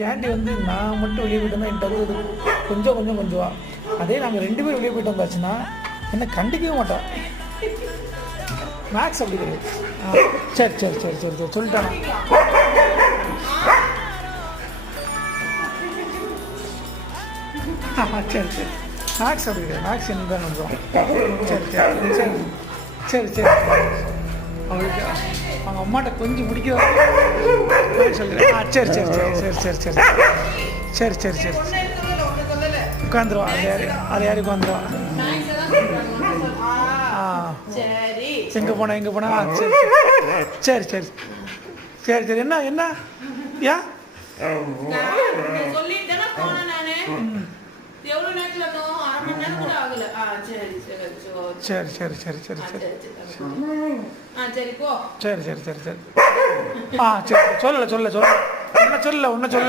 Candy வந்து நான் மட்டும் வெளியே போயிட்டு வந்தால் என்கிட்ட வந்து கொஞ்சம் கொஞ்சுவா. அதே நாங்கள் 2 பேரும் வெளியே போயிட்டு வந்தாச்சுன்னா என்ன கண்டிக்கவே மாட்டோம். மேக்ஸ் அப்படி கிடையாது. சரி சரி சரி சரி சரி சொல்லிட்டானா. சரி சரி மேக்ஸ் அப்படி கிடையாது. மேக்ஸ் என்ன தான் நம்புவோம். சரி சரி சரி சரி சரி அவளுக்கு அவங்க அம்மாட்ட கொஞ்சம் முடிக்கிறா சொல்லுறேன். சரி சரி சரி சரி சரி சரி சரி சரி சரி உட்காந்துருவா. அது யாரு உட்காந்துருவா. எங்கே போனா சரி சரி சரி சரி சரி என்ன என்ன ஏன் சரி சரி சரி சரி சரி சரி சரி சரி சரி சரி சரி சொல்லலை ஒன்றும் சொல்லலை